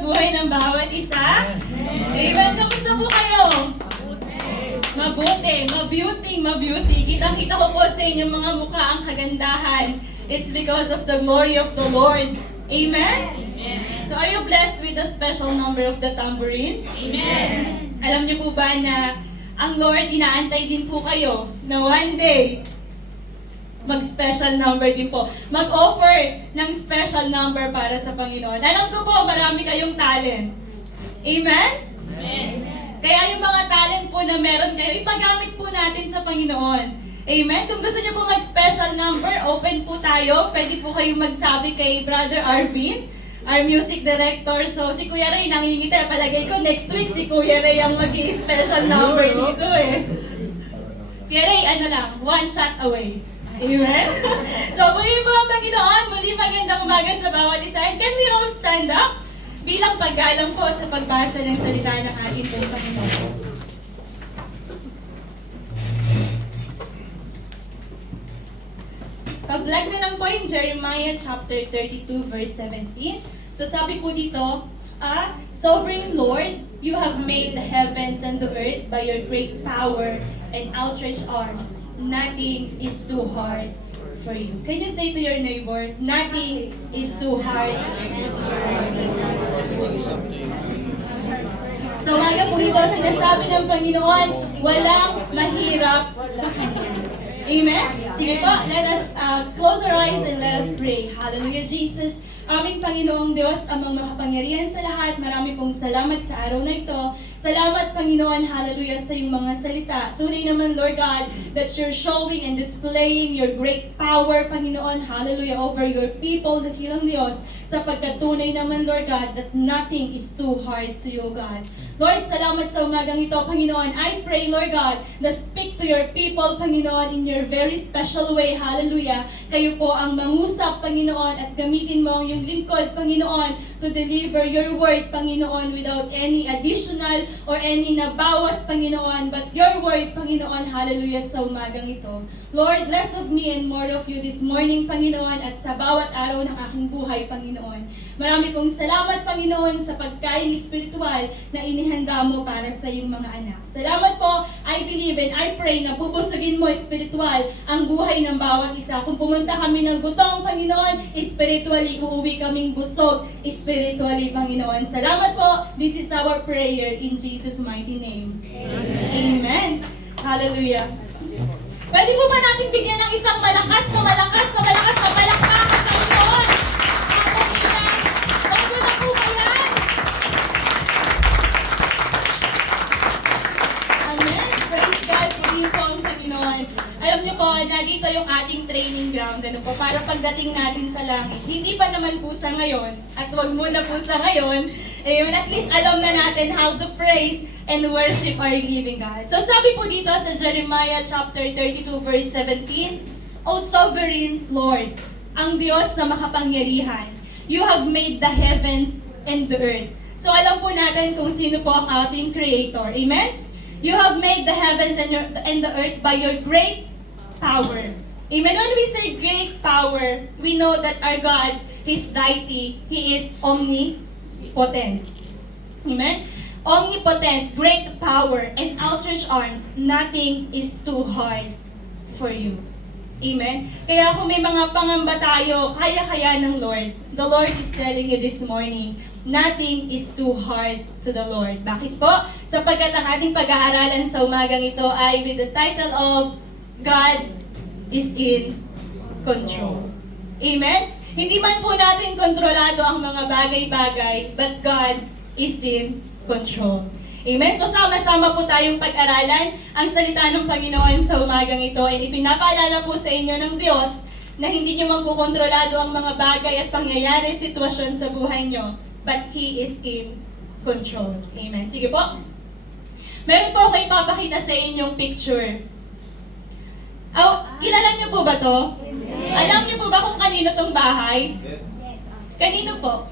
sa buhay ng bawat isa? Amen. Kamusta po kayo? Mabuti, mabeauty. Kitang-kita ko po sa inyong mga mukha ang kagandahan. It's because of the glory of the Lord. Amen? So are you blessed with the special number of the tambourines? Amen. Alam niyo po ba na ang Lord inaantay din po kayo na one day mag-special number din po. Mag-offer ng special number para sa Panginoon. Alam ko po, marami kayong talent. Amen? Amen. Kaya yung mga talent po na meron kayo, ipagamit po natin sa Panginoon. Amen? Kung gusto niyo po mag-special number, open po tayo. Pwede po kayong magsabi kay Brother Arvin, our music director. So, si Kuya Ray nangingiti. Palagay ko, next week si Kuya Ray ang mag-i-special number dito eh. Kuya Ray, ano lang, one shot away. Amen? So, muli po ang Panginoon. Muli magandang umaga sa bawat isa. And can we all stand up? Bilang paggalang po sa pagbasa ng salita ng ating Panginoon. Pag-like na lang po yung Jeremiah chapter 32 verse 17. So sabi po dito, Sovereign Lord, you have made the heavens and the earth by your great power and outstretched arms. Nothing is too hard for you. Can you say to your neighbor, nothing is too hard. So umaga po ito, sinasabi ng Panginoon, walang mahirap sa Kanya. Amen? Sige po, let us close our eyes and let us pray. Hallelujah, Jesus. Aming Panginoong Diyos, amang makapangyarihan sa lahat, marami pong salamat sa araw na ito. Salamat, Panginoon, hallelujah, sa iyong mga salita. Tunay naman, Lord God, that you're showing and displaying your great power, Panginoon, hallelujah, over your people, the Dakilang Diyos, sapagkat tunay naman, Lord God, that nothing is too hard to you, God. Lord, salamat sa umagang ito, Panginoon. I pray, Lord God, na speak to your people, Panginoon, in your very special way, hallelujah. Kayo po ang mangusap, Panginoon, at gamitin mo ang iyong lingkod, Panginoon, to deliver your word, Panginoon, without any additional or any nabawas, Panginoon, but your word, Panginoon, hallelujah, sa umagang ito. Lord, less of me and more of you this morning, Panginoon, at sa bawat araw ng aking buhay, Panginoon. Marami pong salamat, Panginoon, sa pagkain espiritual na inihanda mo para sa iyong mga anak. Salamat po, I believe and I pray na bubusugin mo espiritual ang buhay ng bawat isa. Kung pumunta kami ng gutom, Panginoon, spiritually uuwi kaming busog, spiritually, Panginoon. Salamat po. This is our prayer in Jesus' mighty name. Amen. Amen. Hallelujah. Pwede po ba natin bigyan ng isang malakas na palakpakan, Panginoon? Hallelujah. Bago na po ba yan? Amen. Praise God po iyo po ang Panginoon. Alam niyo po, nandito yung ating training ground, ano po, para pagdating natin sa langit. Hindi pa naman po sa ngayon, at wag muna po sa ngayon, ayun, at least alam na natin how to praise and worship our living God. So sabi po dito sa Jeremiah chapter 32 verse 17, O Sovereign Lord, ang Diyos na makapangyarihan, you have made the heavens and the earth. So alam po natin kung sino po ang ating Creator. Amen? You have made the heavens and the earth by your great power. Amen? When we say great power, we know that our God, His deity, He is omnipotent. Amen? Omnipotent, great power, and outstretched arms, nothing is too hard for you. Amen? Kaya kung may mga pangamba tayo, kaya-kaya ng Lord. The Lord is telling you this morning, nothing is too hard to the Lord. Bakit po? Sapagkat ang ating pag-aaralan sa umagang ito ay with the title of God is in control. Amen? Hindi man po natin kontrolado ang mga bagay-bagay, but God is in control. Amen? So sama-sama po tayong pag-aralan ang salita ng Panginoon sa umagang ito. And ipinapaalala po sa inyo ng Diyos na hindi niyo man po kontrolado ang mga bagay at pangyayari, sitwasyon sa buhay niyo, but He is in control. Amen? Sige po. Meron po ako ipapakita sa inyong picture. Kilala niyo po ba to? Yes. Alam niyo po ba kung kanino tong bahay? Yes. Kanino po?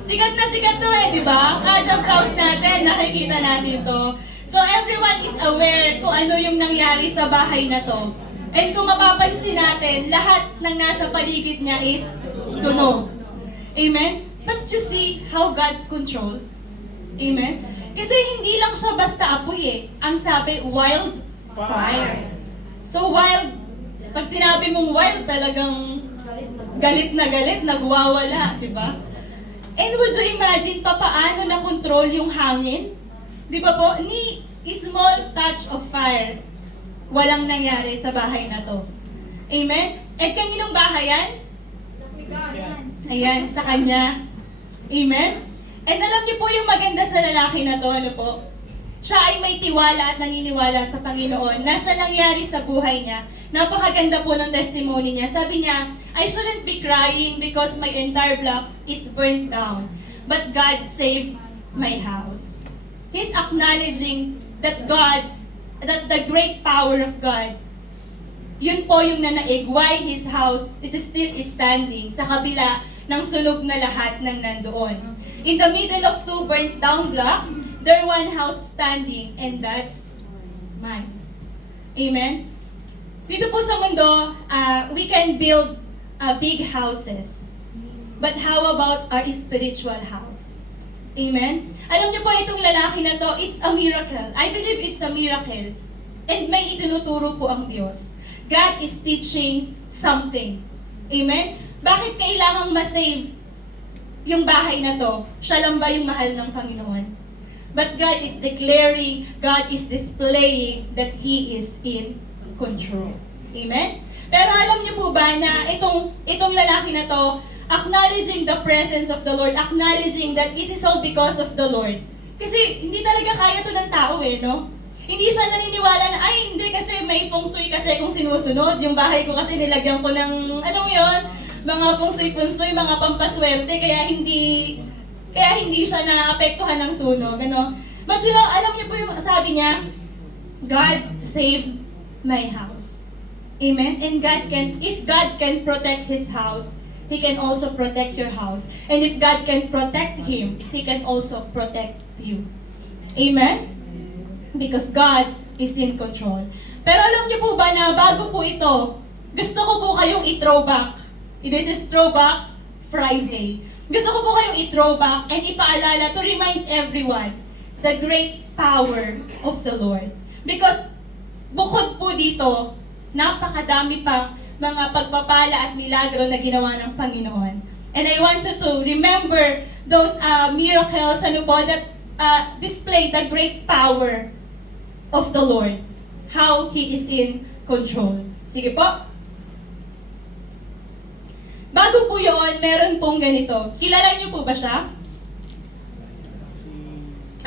Sikat na sikat to di ba? Kada browse natin, nakikita natin to. So everyone is aware kung ano yung nangyari sa bahay na to. And kung mapapansin natin, lahat ng nasa paligid niya is sunog. Amen? But you see how God control? Amen? Kasi hindi lang siya basta apoy eh. Ang sabi, wild fire. So wild, pag sinabi mong wild, talagang galit na galit, nagwawala, di ba? And would you imagine paano na-control yung hangin? Di ba po? Ni small touch of fire, walang nangyari sa bahay na to. Amen? At kaninong bahay yan? Ayan, sa kanya. Amen? And alam niyo po yung maganda sa lalaki na to, ano po? Siya ay may tiwala at naniniwala sa Panginoon. Nasa nangyari sa buhay niya. Napakaganda po ng testimony niya. Sabi niya, I shouldn't be crying because my entire block is burnt down. But God saved my house. He's acknowledging that God, that the great power of God, yun po yung nanaig why His house is still standing sa kabila ng sunog na lahat ng nandoon. In the middle of two burnt down blocks, there one house standing, and that's mine. Amen? Dito po sa mundo, we can build big houses. But how about our spiritual house? Amen? Alam niyo po itong lalaki na to, it's a miracle. I believe it's a miracle. And may itinuturo po ang Diyos. God is teaching something. Amen? Bakit kailangang ma-save yung bahay na to? Siya lang ba yung mahal ng Panginoon? But God is declaring, God is displaying that He is in control. Amen? Pero alam niyo po ba na itong lalaki na to, acknowledging the presence of the Lord, acknowledging that it is all because of the Lord. Kasi hindi talaga kaya to ng tao eh, no? Hindi siya naniniwala na, ay hindi kasi may feng shui kasi kung sinusunod. Yung bahay ko kasi nilagyan ko ng, ano mo yun, mga feng shui, mga pampaswerte, kaya hindi siya naapektuhan ng sunog, ano? But you know, alam niyo po yung sabi niya, God saved my house. Amen? And if God can protect His house, He can also protect your house. And if God can protect him, He can also protect you. Amen? Because God is in control. Pero alam niyo po ba na bago po ito, gusto ko po kayong i-throwback. This is Throwback Friday. Gusto ko po kayong i-throwback and ipaalala to remind everyone the great power of the Lord. Because bukod po dito, napakadami pa mga pagpapala at milagro na ginawa ng Panginoon. And I want you to remember those miracles that display the great power of the Lord. How He is in control. Sige po. Bago po yun, meron pong ganito. Kilala niyo po ba siya?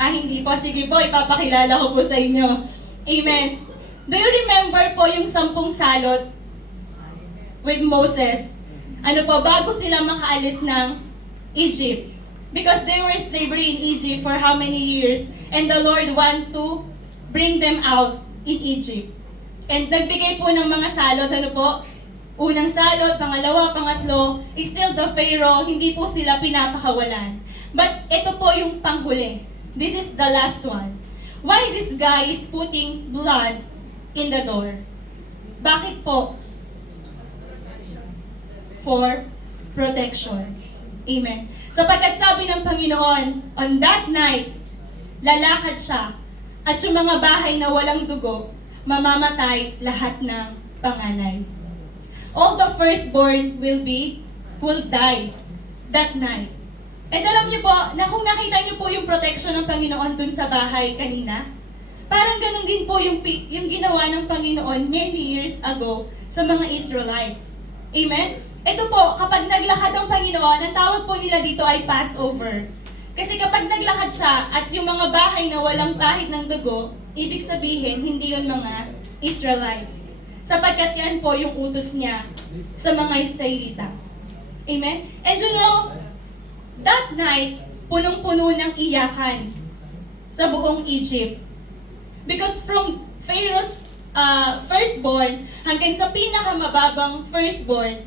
Hindi po. Sige po, ipapakilala ko po sa inyo. Amen. Do you remember po yung 10 salot with Moses? Ano po, bago sila makaalis ng Egypt. Because they were slavery in Egypt for how many years? And the Lord want to bring them out in Egypt. And nagbigay po ng mga salot, ano po? Unang salot, pangalawa, pangatlo, still the Pharaoh, hindi po sila pinapakawalan. But ito po yung panghuli. This is the last one. Why this guy is putting blood in the door? Bakit po? For protection. Amen. Sapagkat sabi ng Panginoon, on that night, lalakad siya, at yung mga bahay na walang dugo, mamamatay lahat ng panganay. All the firstborn will die that night. And alam niyo po, na kung nakita niyo po yung protection ng Panginoon dun sa bahay kanina, parang ganun din po yung ginawa ng Panginoon many years ago sa mga Israelites. Amen? Ito po, kapag naglakad ang Panginoon, ang tawag po nila dito ay Passover. Kasi kapag naglakad siya at yung mga bahay na walang pahid ng dugo, ibig sabihin, hindi yun mga Israelites. Sapagkat yan po yung utos niya sa mga Israelita. Amen? And you know, that night, punong-puno ng iyakan sa buong Egypt. Because from Pharaoh's firstborn hanggang sa pinakamababang firstborn,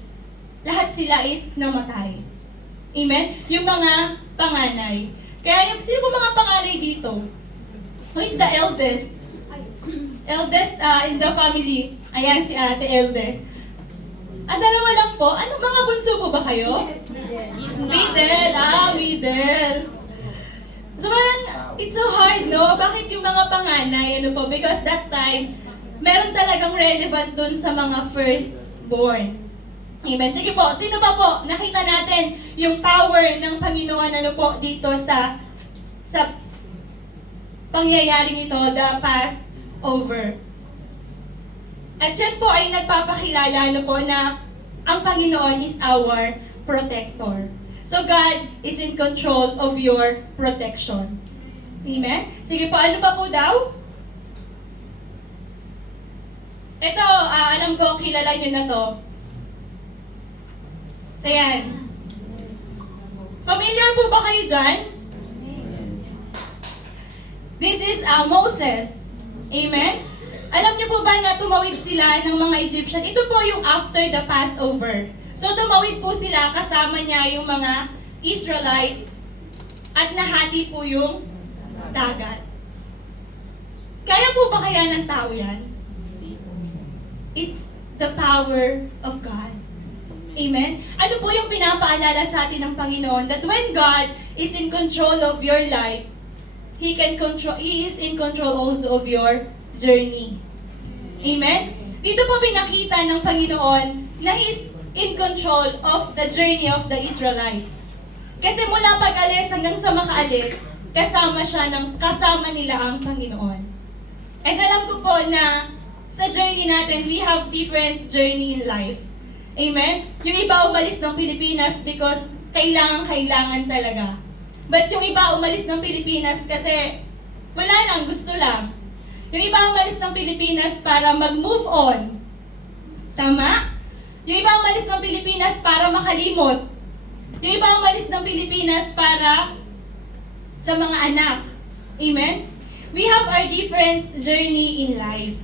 lahat sila is namatay. Amen? Yung mga panganay. Kaya sino po mga panganay dito? Who is the eldest? Eldest in the family. Ayan si ate eldest. Dalawa lang po. Ano, mga bunso po ba kayo? Middle. Middle. So parang, it's so hard, no? Bakit yung mga panganay, ano po? Because that time, meron talagang relevant dun sa mga firstborn. Amen. Sige po, sino pa po? Nakita natin yung power ng Panginoon, ano po, dito sa pangyayari nito, the Passover. At yan po ay nagpapakilala ano po na ang Panginoon is our protector. So God is in control of your protection. Amen? Sige po, ano pa po daw? Ito, alam ko, kilala nyo na to. Ayan. Familiar po ba kayo dyan? This is Moses. Amen? Alam niyo po ba na tumawid sila ng mga Egyptian? Ito po yung after the Passover. So tumawid po sila, kasama niya yung mga Israelites at nahati po yung dagat. Kaya po ba kaya ng tao yan? It's the power of God. Amen? Ano po yung pinapaalala sa atin ng Panginoon? That when God is in control of your life, He is in control also of your journey. Amen? Dito po pinakita ng Panginoon na He's in control of the journey of the Israelites. Kasi mula pag-alis hanggang sa makaalis, kasama nila ang Panginoon. And alam ko po na sa journey natin, we have different journey in life. Amen? Yung iba umalis ng Pilipinas because kailangan talaga. But yung iba umalis ng Pilipinas kasi wala lang, gusto lang. Yung iba umalis ng Pilipinas para mag-move on. Tama? Yung iba umalis ng Pilipinas para makalimot. Yung iba umalis ng Pilipinas para sa mga anak. Amen? We have our different journey in life.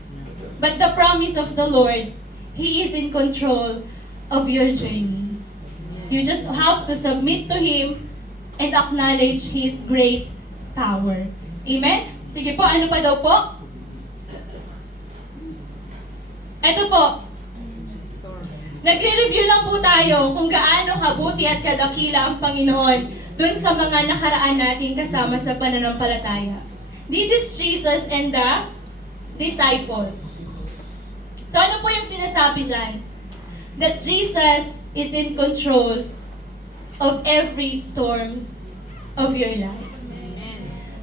But the promise of the Lord, He is in control of your journey. You just have to submit to Him and acknowledge His great power. Amen? Sige po, ano pa daw po? Ito po. Nagre-review lang po tayo kung gaano kabuti at kadakila ang Panginoon dun sa mga nakaraan natin kasama sa pananampalataya. This is Jesus and the disciple. So ano po yung sinasabi dyan? That Jesus is in control of every storms of your life.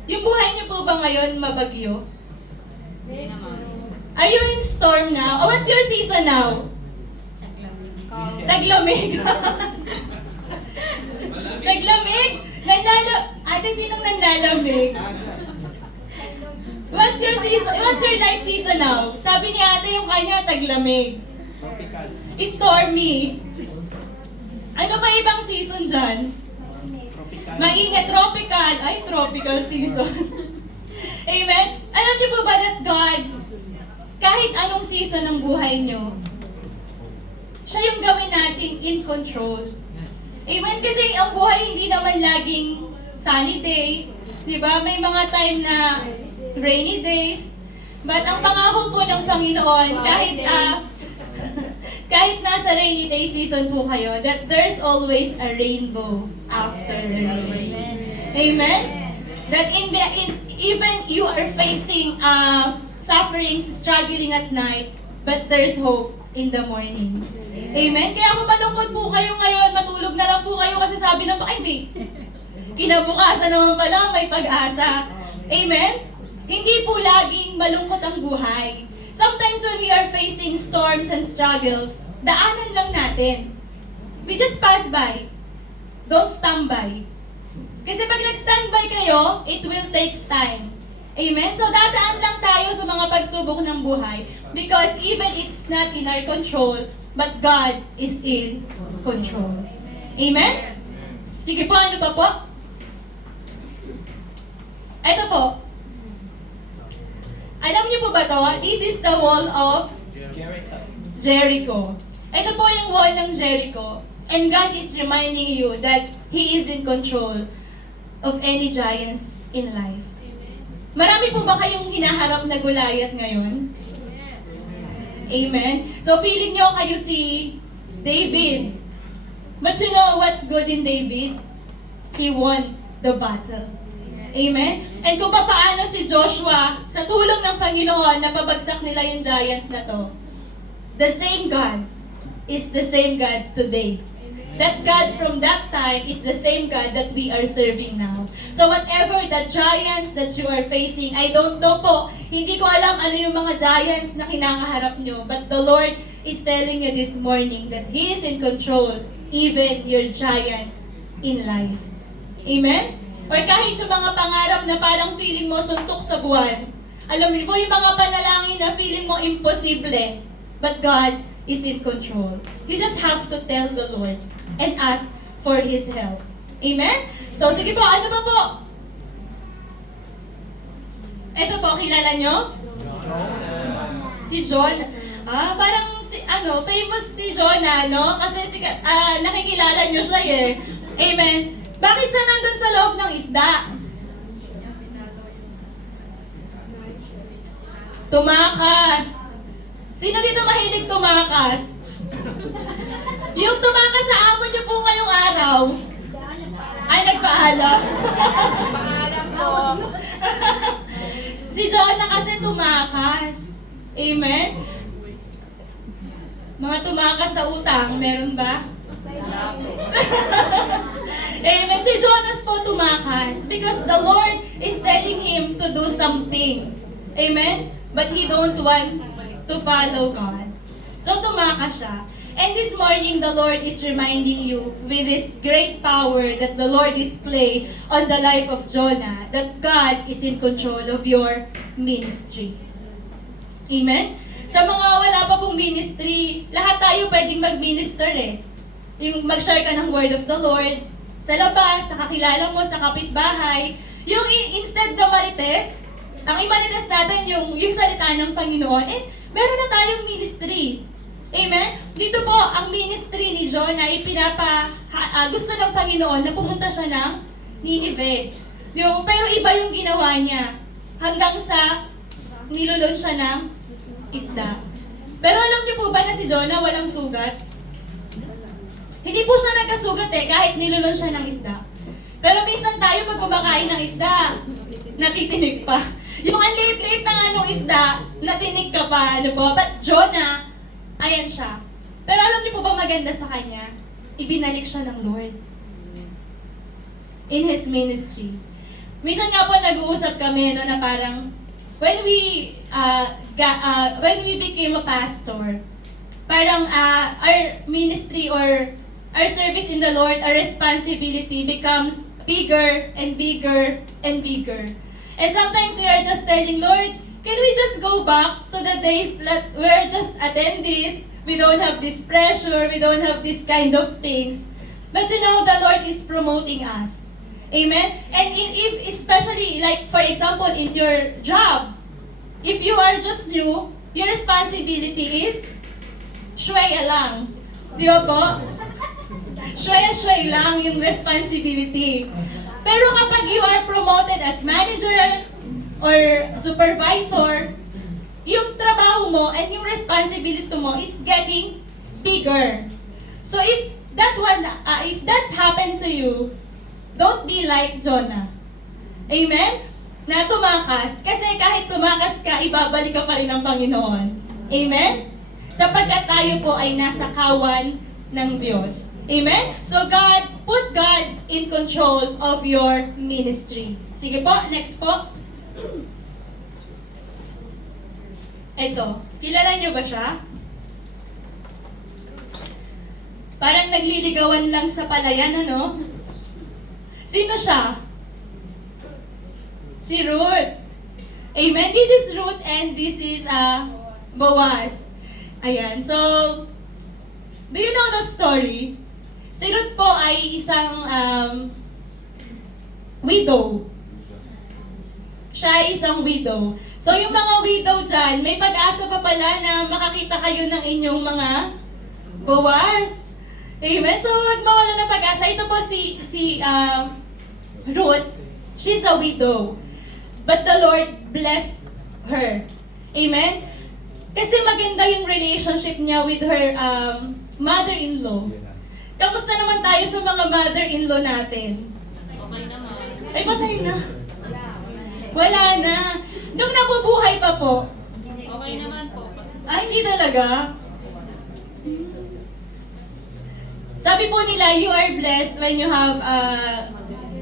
Yung buhay niyo po ba ngayon mabagyo? Are you in storm now? Oh, what's your season now? Taglamig. Taglamig? Ate, sinong nanlalamig? What's your season? What's your life season now? Sabi ni ate yung kanya taglamig. Stormy. Ano pa ibang season dyan? Mainit, tropical. Ay, tropical season. Amen? Alam niyo po ba that God, kahit anong season ng buhay niyo, siya yung gawin natin in control. Amen? Kasi ang buhay hindi naman laging sunny day. Diba? May mga time na rainy days. But ang pangako po ng Panginoon, kahit nasa rainy day season po kayo, that there's always a rainbow after the rain. Amen? That even you are facing sufferings, struggling at night, but there's hope in the morning. Amen? Kaya kung malungkot po kayo ngayon, matulog na lang po kayo kasi sabi ng may kinabukasan naman pala, may pag-asa. Amen? Hindi po laging malungkot ang buhay. Sometimes when we are facing storms and struggles, daanan lang natin. We just pass by. Don't stand by. Kasi pag nag-standby kayo, it will take time. Amen? So dadaan lang tayo sa mga pagsubok ng buhay because even it's not in our control, but God is in control. Amen? Sige po, ano pa po? Ito po. Alam niyo po ba to? This is the wall of Jericho. Ito po yung wall ng Jericho. And God is reminding you that He is in control of any giants in life. Marami po ba kayong hinaharap na Goliath ngayon? Amen? So feeling nyo kayo si David. But you know what's good in David? He won the battle. Amen? And kung paano si Joshua, sa tulong ng Panginoon, napabagsak nila yung giants na to. The same God is the same God today. That God from that time is the same God that we are serving now. So whatever the giants that you are facing, I don't know po, hindi ko alam ano yung mga giants na kinakaharap nyo, but the Lord is telling you this morning that He is in control, even your giants in life. Amen? Or kahit yung mga pangarap na parang feeling mo suntok sa buwan, alam mo yung mga panalangin na feeling mo imposible, but God is in control. You just have to tell the Lord and ask for His help. Amen? So, sige po, ano ba po? Ito po, kilala nyo? Si John. Parang, famous si Jonah, no? Kasi nakikilala nyo siya eh. Amen? Bakit siya nandun sa loob ng isda? Tumakas. Sino dito mahilig tumakas? Yung tumakas sa amo niyo po ngayong araw, ay nagpaalam. Paalam po. Si Jonah kasi tumakas. Amen? Mga tumakas sa utang, meron ba? Amen. Si Jonas po tumakas because the Lord is telling him to do something. Amen? But he don't want to follow God. So tumakas siya. And this morning, the Lord is reminding you with this great power that the Lord display on the life of Jonah, that God is in control of your ministry. Amen? Sa mga wala pa pong ministry, lahat tayo pwedeng mag-minister eh. Yung mag-share ka ng word of the Lord, sa labas, sa kakilala mo, sa kapitbahay. Yung instead na marites, ang imanites natin yung salita ng Panginoon, meron na tayong ministry. Amen? Dito po, ang ministry ni Jonah ay gusto ng Panginoon na pumunta siya ng Nineveh. Pero iba yung ginawa niya. Hanggang sa nilulon siya ng isda. Pero alam niyo po ba na si Jonah walang sugat? Hindi po siya nagkasugat kahit nilulon siya ng isda. Pero minsan tayo pag kumakain ng isda, natitinig pa. Yung ang liit-liit na anong isda, natinig ka pa. But Jonah, ayan siya. Pero alam niyo po ba maganda sa kanya? Ibinalik siya ng Lord. In His ministry. Minsan nga po nag-uusap kami na parang when we became a pastor, parang our ministry or our service in the Lord, our responsibility becomes bigger and bigger and bigger. And sometimes we are just telling, Lord, can we just go back to the days that we're just attend this, we don't have this pressure, we don't have this kind of things. But you know, the Lord is promoting us. Amen? And if especially, like for example, in your job, if you are just new, your responsibility is shwaya lang. Di ba po? Shwaya lang yung responsibility. Pero kapag you are promoted as manager or supervisor, yung trabaho mo and yung responsibility mo is getting bigger. So if that's happened to you, don't be like Jonah. Amen? Na tumakas. Kasi kahit tumakas ka, ibabalik ka pa rin ng Panginoon. Amen? Sapagkat tayo po ay nasa kawan ng Diyos. Amen? So put God in control of your ministry. Sige po, next po. Ito, kilala niyo ba siya? Parang nagliligawan lang sa palayan, ano? Sino siya? Si Ruth. Amen? This is Ruth and this is Boaz. Ayan, so, do you know the story? Si Ruth po ay isang widow. Siya ay isang widow. So yung mga widow dyan, may pag-asa pa pala na makakita kayo ng inyong mga Boaz. Amen? So huwag mawala ng pag-asa. Ito po si Ruth. She's a widow. But the Lord blessed her. Amen? Kasi maganda yung relationship niya with her mother-in-law. Kamusta naman tayo sa mga mother-in-law natin? Okay naman. Ay, patay na. Wala na. Nung nabubuhay pa po, Okay naman po. hindi talaga. Sabi po nila, you are blessed when you have a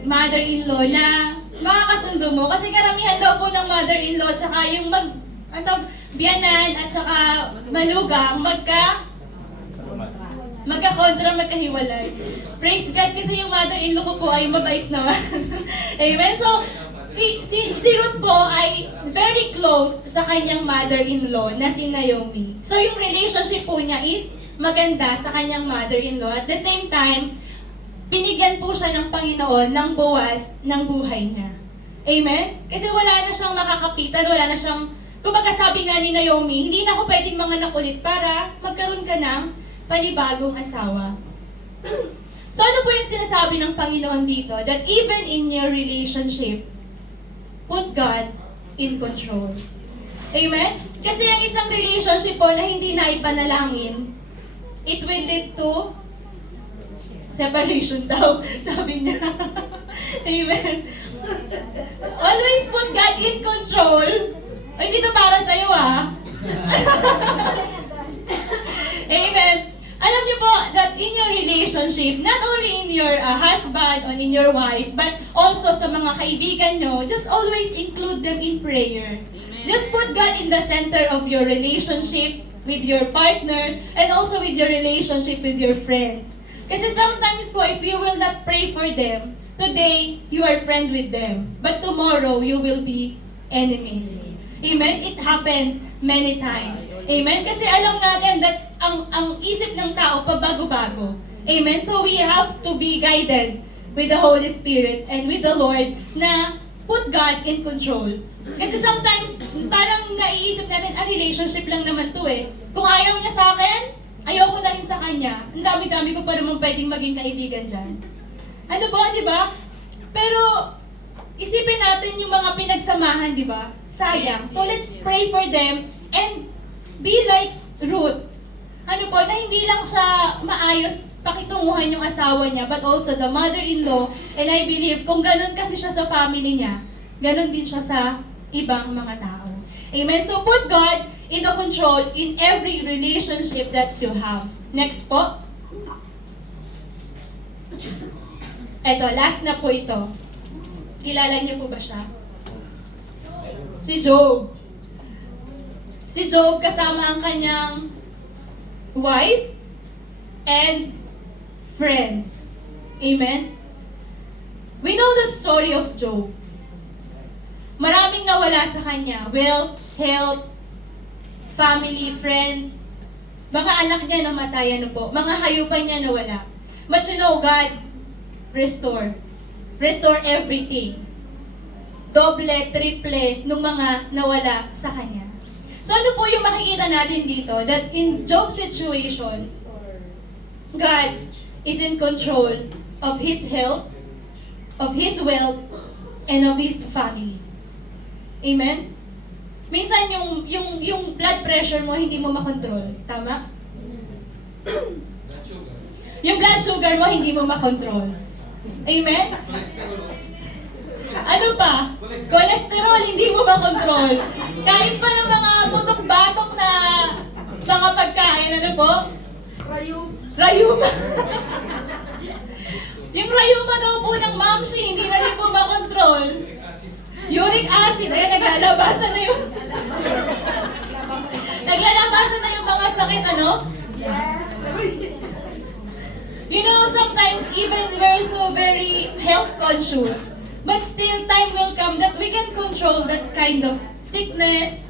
mother-in-law na makakasundo mo. Kasi karamihan daw po ng mother-in-law, tsaka yung biyanan at tsaka manugang, magkakontra, magkahiwalay. Praise God kasi yung mother-in-law ko po ay mabait naman. Amen? So, si Ruth po ay very close sa kanyang mother-in-law na si Naomi. So, yung relationship po niya is maganda sa kanyang mother-in-law. At the same time, binigyan po siya ng Panginoon ng buwas ng buhay niya. Amen? Kasi wala na siyang makakapitan, wala na siyang, kumbaga sabi nga ni Naomi, hindi na ako pwedeng manganak ulit para magkaroon ka ng panibagong asawa. So ano po yung sinasabi ng Panginoon dito? That even in your relationship, put God in control. Amen? Kasi ang isang relationship po na hindi na ipanalangin, it will lead to separation daw, sabi niya. Amen. Always put God in control. Ay, dito para sa'yo Amen. Alam niyo po that in your relationship, not only in your husband or in your wife, but also sa mga kaibigan nyo, just always include them in prayer. Amen. Just put God in the center of your relationship with your partner and also with your relationship with your friends. Kasi sometimes po, if you will not pray for them, today, you are friend with them. But tomorrow, you will be enemies. Amen? It happens many times. Amen? Kasi alam natin that ang isip ng tao pabago-bago. Amen? So we have to be guided with the Holy Spirit and with the Lord na put God in control. Kasi sometimes, parang naiisip natin, relationship lang naman to eh. Kung ayaw niya sa akin, ayoko na rin sa kanya. Ang dami-dami ko pa naman pwedeng maging kaibigan dyan. Ano po, di ba? Pero, isipin natin yung mga pinagsamahan, di ba? Sayang. Yes, So yes, let's yes. pray for them and be like Ruth. Ano po, na hindi lang siya maayos pakitunguhan yung asawa niya, but also the mother-in-law. And I believe, kung ganun kasi siya sa family niya, ganun din siya sa ibang mga tao. Amen? So put God in the control in every relationship that you have. Next po. Eto, last na po ito. Kilala niyo po ba siya? Si Job. Si Job kasama ang kanyang wife and friends. Amen? We know the story of Job. Maraming nawala sa kanya. Wealth, health, family, friends. Mga anak niya namatay, mga hayupan niya nawala. But you know, God restore. Restore everything. Doble, triple nung mga nawala sa kanya. So ano po yung makikita natin dito? That in Job's situation, God is in control of his health, of his wealth, and of his family. Amen? Minsan yung blood pressure mo hindi mo makontrol. Tama? Yung blood sugar mo hindi mo makontrol. Amen? Ano pa? Cholesterol, hindi mo makontrol. Kahit pa ng mga putok-batok na mga pagkain, ano po? Rayuma. Yung rayuma daw po ng mamshi, hindi na rin po makontrol. Uric acid, naglalabasan na yung... naglalabasan na yung mga sakit, ano? You know, sometimes even we're so very health conscious, but still time will come that we can control that kind of sickness.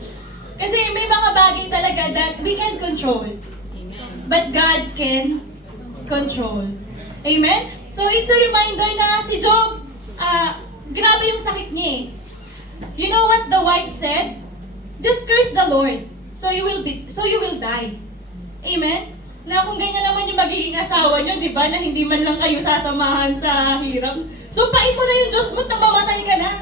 Kasi may mga bagay talaga that we can control. Amen. But God can control. Amen? So it's a reminder na si Job, grabe yung sakit niya eh. You know what the wife said? Just curse the Lord, so you will die. Amen? Na kung ganyan naman yung magiging asawa nyo, di ba, na hindi man lang kayo sasamahan sa hirap. Sumpain mo na yung Diyos mo, nang mamatay ka na.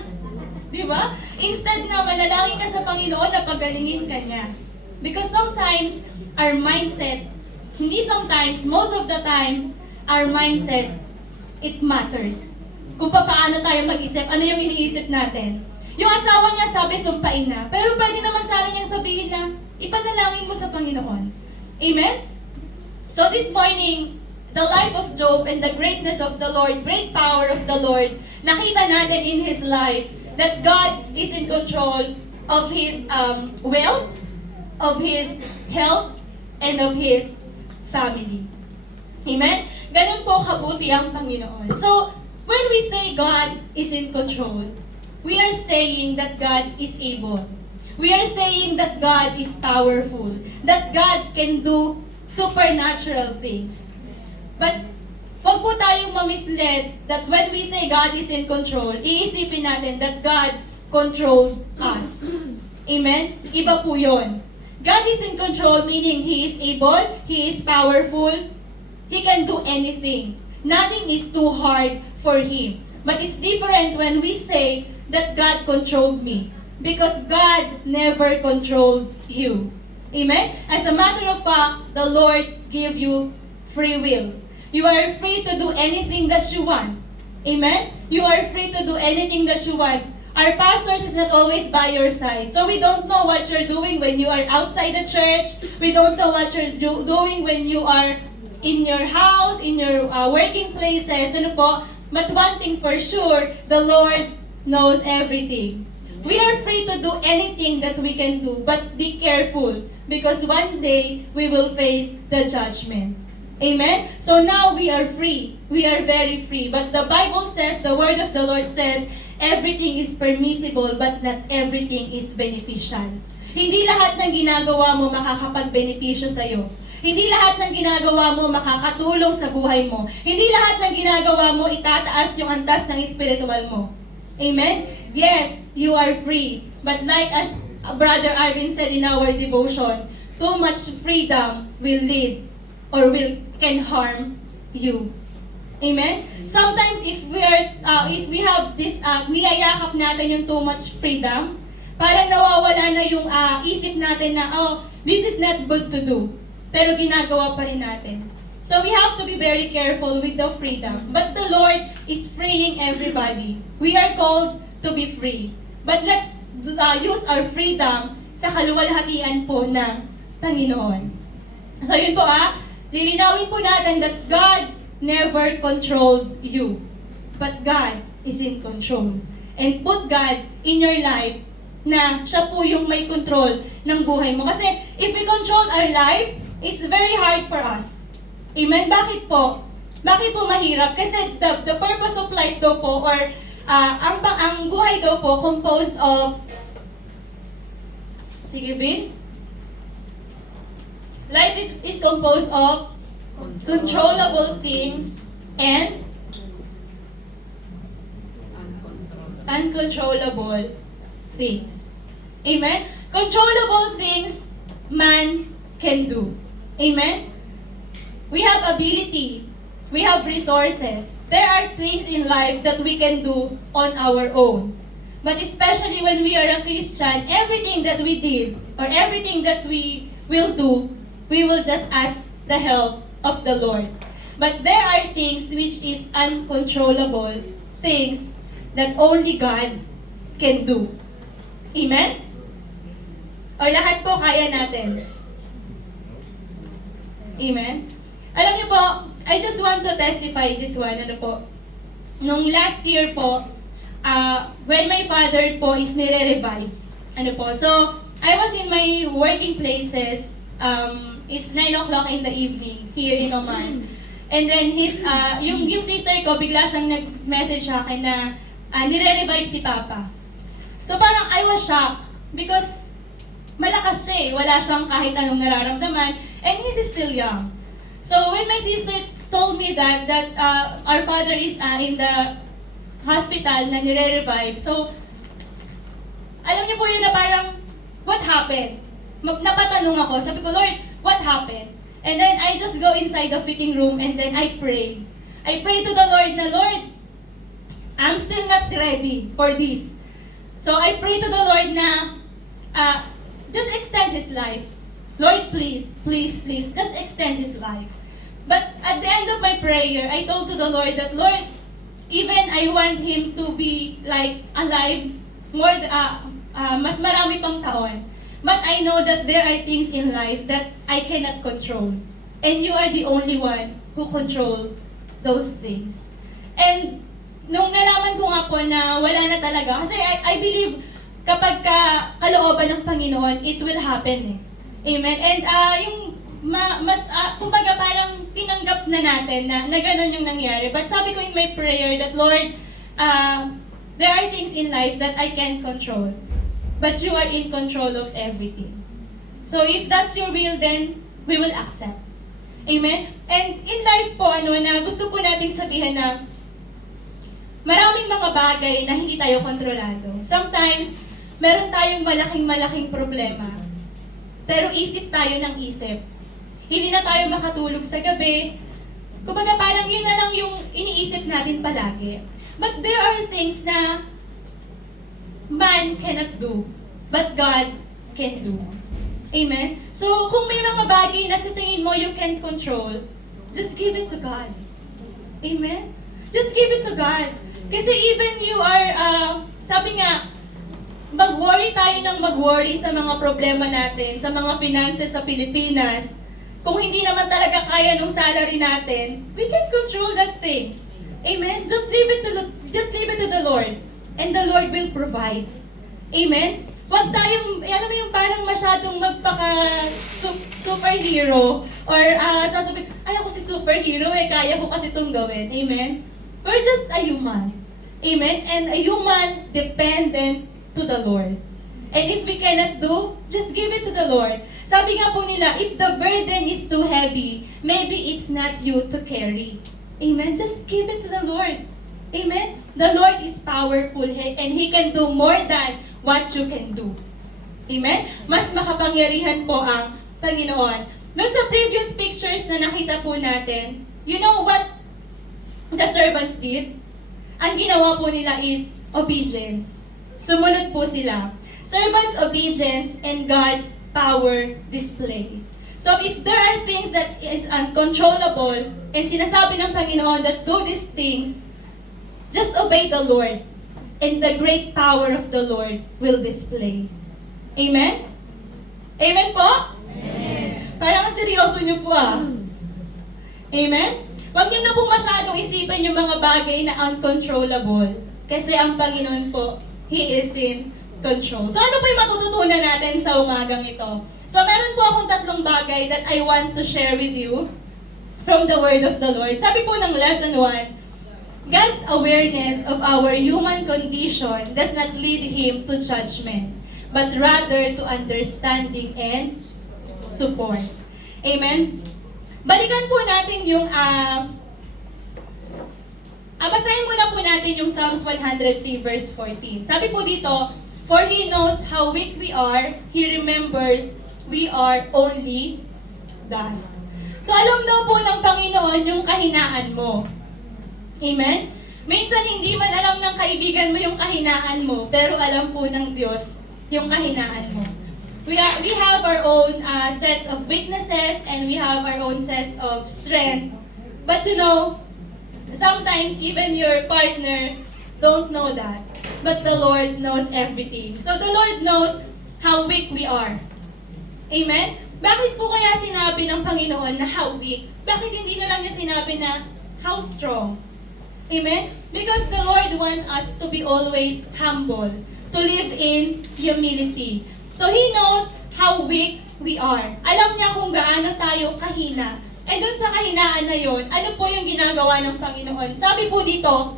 Di ba? Instead na manalangin ka sa Panginoon na pagalingin ka niya. Because sometimes, our mindset hindi sometimes, most of the time, our mindset, it matters. Kung paano tayo mag-isip, ano yung iniisip natin. Yung asawa niya sabi, sumpain na. Pero pwede naman sana niyang sabihin na, ipanalangin mo sa Panginoon. Amen? So this morning, the life of Job and the greatness of the Lord, great power of the Lord, nakita natin in his life that God is in control of his wealth, of his health, and of his family. Amen? Ganun po kabuti ang Panginoon. So, when we say God is in control, we are saying that God is able. We are saying that God is powerful. That God can do supernatural things. But, wag po tayong mamisled that when we say God is in control, iisipin natin that God controlled us. Amen? Iba po yun. God is in control, meaning He is able, He is powerful, He can do anything. Nothing is too hard for Him. But it's different when we say that God controlled me. Because God never controlled you. Amen? As a matter of fact, the Lord gave you free will. You are free to do anything that you want. Amen? You are free to do anything that you want. Our pastors is not always by your side. So we don't know what you're doing when you are outside the church. We don't know what you're doing when you are in your house, in your working places. Ano po? But one thing for sure, the Lord knows everything. We are free to do anything that we can do, but be careful because one day we will face the judgment. Amen? So now we are free. We are very free. But the Bible says, the word of the Lord says, everything is permissible, but not everything is beneficial. Hindi lahat ng ginagawa mo makakapag-benepisyo sa'yo. Hindi lahat ng ginagawa mo makakatulong sa buhay mo. Hindi lahat ng ginagawa mo itataas yung antas ng espiritual mo. Amen? Yes, you are free. But like as Brother Arvin said in our devotion, too much freedom will lead or can harm you. Amen? Sometimes if we have this, niyayakap natin yung too much freedom, parang nawawala na yung isip natin na, oh, this is not good to do. Pero ginagawa pa rin natin. So we have to be very careful with the freedom. But the Lord is freeing everybody. We are called to be free. But let's use our freedom sa kaluwalhatian po ng Panginoon. So yun po lilinawin po natin that God never controlled you. But God is in control. And put God in your life na siya po yung may control ng buhay mo. Kasi if we control our life, it's very hard for us. Amen? Bakit po? Bakit po mahirap? Kasi the purpose of life daw po, or ang buhay daw po, composed of, sige Vin? Life is composed of controllable things and uncontrollable things. Amen? Controllable things man can do. Amen? We have ability. We have resources. There are things in life that we can do on our own. But especially when we are a Christian, everything that we did or everything that we will do, we will just ask the help of the Lord. But there are things which is uncontrollable, things that only God can do. Amen? O lahat po kaya natin. Amen? Alam niyo po, I just want to testify this one. Ano po? Nung last year po, when my father po is nire-revive. Ano po? So, I was in my working places. It's 9 o'clock in the evening here in Oman. And then yung sister ko, bigla siyang nag-message sa akin na nire-revive si Papa. So parang I was shocked because malakas siya eh. Wala siyang kahit anong nararamdaman. And he's still young. So when my sister told me that our father is in the hospital na nire-revive, so alam niyo po yun na parang, what happened? Napatanong ako. Sabi ko, Lord, what happened? And then I just go inside the fitting room and then I pray. I pray to the Lord na, Lord, I'm still not ready for this. So I pray to the Lord na just extend His life. Lord, please, please, please, just extend his life. But at the end of my prayer, I told to the Lord that, Lord, even I want him to be like alive mas marami pang taon. But I know that there are things in life that I cannot control. And you are the only one who control those things. And nung nalaman ko nga po na wala na talaga, kasi I believe kapag kalooban ng Panginoon, it will happen eh. Amen. And kumbaga parang tinanggap na natin na ganun yung nangyari. But sabi ko in my prayer that, Lord, there are things in life that I can't control. But you are in control of everything. So if that's your will, then we will accept. Amen? And in life po, na gusto po nating sabihin na maraming mga bagay na hindi tayo kontrolado. Sometimes, meron tayong malaking problema. Pero isip tayo ng isip. Hindi na tayo makatulog sa gabi. Kumbaga parang yun na lang yung iniisip natin palagi. But there are things na man cannot do, but God can do. Amen? So, kung may mga bagay na sa tingin mo you can control, just give it to God. Amen? Just give it to God. Kasi even you are, sabi nga, mag-worry tayo ng mag-worry sa mga problema natin, sa mga finances sa Pilipinas. Kung hindi naman talaga kaya ng salary natin, we can control that things. Amen? Just leave it to the Lord. And the Lord will provide. Amen? Huwag tayong, alam mo yung parang masyadong superhero or sasabihin, ay ako si superhero kaya ko kasi itong gawin. Amen? We're just a human. Amen? And a human dependent to the Lord. And if we cannot do, just give it to the Lord. Sabi nga po nila, if the burden is too heavy, maybe it's not you to carry. Amen? Just give it to the Lord. Amen? The Lord is powerful and He can do more than what you can do. Amen? Mas makapangyarihan po ang Panginoon. Doon sa previous pictures na nakita po natin, you know what the servants did? Ang ginawa po nila is obedience. Sumunod po sila. Servants' obedience and God's power display. So if there are things that is uncontrollable and sinasabi ng Panginoon that do these things, just obey the Lord, and the great power of the Lord will display. Amen? Amen po? Amen. Parang seryoso niyo po Amen? Huwag niyo na po masyadong isipin yung mga bagay na uncontrollable. Kasi ang Panginoon po, He is in control. So ano po yung matututunan natin sa umagang ito? So meron po akong 3 bagay that I want to share with you from the Word of the Lord. Sabi po ng lesson 1, God's awareness of our human condition does not lead Him to judgment, but rather to understanding and support. Amen? Balikan po natin yung, basahin muna po natin yung Psalms 103 verse 14. Sabi po dito, for He knows how weak we are, He remembers we are only dust. So alam daw po ng Panginoon yung kahinaan mo. Amen? Minsan hindi man alam ng kaibigan mo yung kahinaan mo, pero alam po ng Diyos yung kahinaan mo. We have our own sets of weaknesses and we have our own sets of strength. But you know, sometimes even your partner don't know that. But the Lord knows everything. So the Lord knows how weak we are. Amen? Bakit po kaya sinabi ng Panginoon na how weak? Bakit hindi na lang niya sinabi na how strong? Amen? Because the Lord wants us to be always humble, to live in humility. So He knows how weak we are. Alam niya kung gaano tayo kahina. And dun sa kahinaan na yon, ano po yung ginagawa ng Panginoon? Sabi po dito,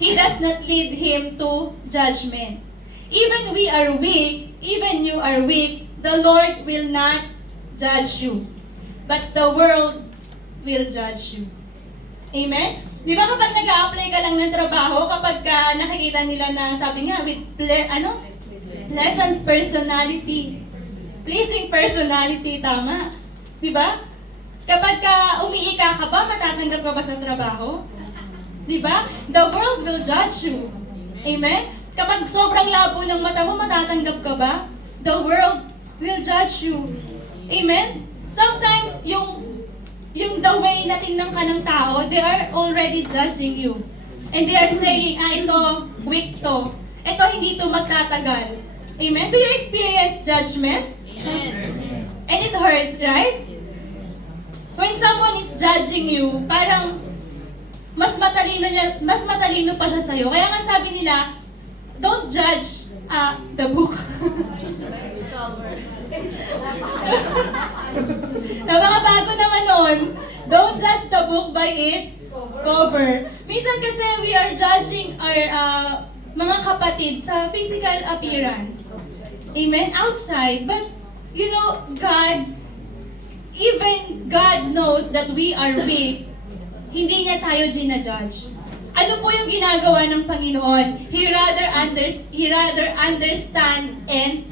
He does not lead him to judgment. Even we are weak, even you are weak, the Lord will not judge you. But the world will judge you. Amen? Di ba kapag nag-a-apply ka lang ng trabaho, kapag nakikita nila na sabi nga, with pleasant personality, pleasing personality, tama? Di ba? Kapag umiika ka ba, matatanggap ka ba sa trabaho? Di ba? The world will judge you. Amen? Kapag sobrang labo ng mata mo, matatanggap ka ba? The world will judge you. Amen? Sometimes, yung the way na tingnan ka ng tao, they are already judging you. And they are saying, ito, weak to. Ito, hindi to magtatagal. Amen? Do you experience judgment? Amen. And it hurts, right? When someone is judging you, parang mas matalino pa siya sa'yo. Kaya nga sabi nila, don't judge the book. Cover. Napakabago naman nun. Don't judge the book by its cover. Minsan kasi we are judging our mga kapatid sa physical appearance. Amen? Outside. But, you know, even God knows that we are weak. Hindi niya tayo ginajudge. Ano po yung ginagawa ng Panginoon? He rather understand and